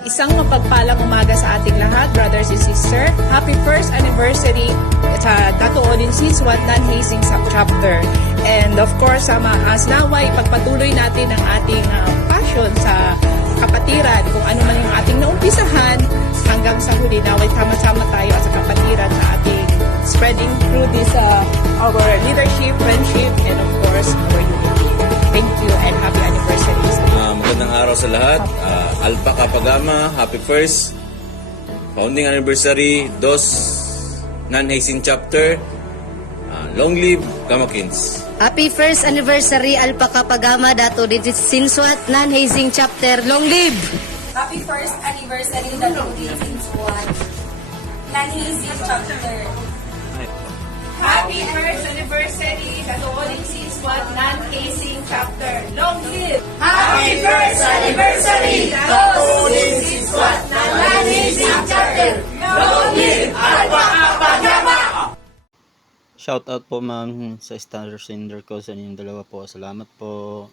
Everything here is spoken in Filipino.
Isang mapagpalang umaga sa ating lahat, brothers and sisters. Happy first anniversary sa Dato Odin Siswat Non-Hazing Chapter. And of course, as naway, pagpatuloy natin ang ating passion sa kapatiran. Kung ano man yung ating naumpisahan, hanggang sa huli, naway sama-sama tayo sa kapatiran na ating spreading through this our leadership, friendship, and of course, our unity. Thank you and happy anniversary. Magandang araw sa lahat. Alpha Kappa Gamma, happy first founding anniversary, DOS Non-Hazing Chapter. Long live Gamakins. Happy first anniversary Alpha Kappa Gamma Dato Digit Sinswat Non-Hazing Chapter. Long live! Happy first anniversary Dato Odin Siswat Non-Hazing Chapter. Happy first anniversary Dato Odin Siswat Non-Hazing Chapter. Long live! Happy first anniversary Dato Odin Siswat Non-Hazing Chapter. Long live Alpha Kappa Gamma! Shout out po ma'am sa star sender ko sa inyong dalawa po. Salamat po.